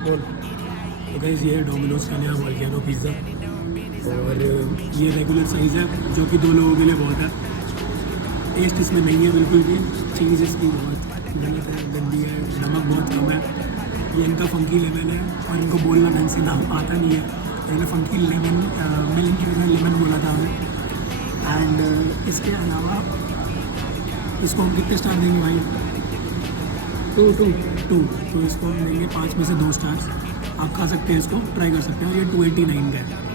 बोल। तो गाइस ये है डोमिनोज का नया वोल्केनो पिज़्ज़ा और ये रेगुलर साइज़ है जो कि 2 लोगों के लिए बहुत है। टेस्ट इसमें नहीं है बिल्कुल भी, चीज़ इसकी बहुत गलत है, गंदी है, नमक बहुत कम है। ये इनका फंकी लेमन है और इनको बोलना ढंग से नाम आता नहीं है, तो इन्हें फंकी लेमन मिलन की वजह लेमन बोला था हमें। एंड इसके अलावा इसको हम कितने स्टार देंगे भाई? टू। तो इसको हम देंगे 5 में से 2 स्टार्स। आप खा सकते हैं, इसको ट्राई कर सकते हैं और ये 289 का है।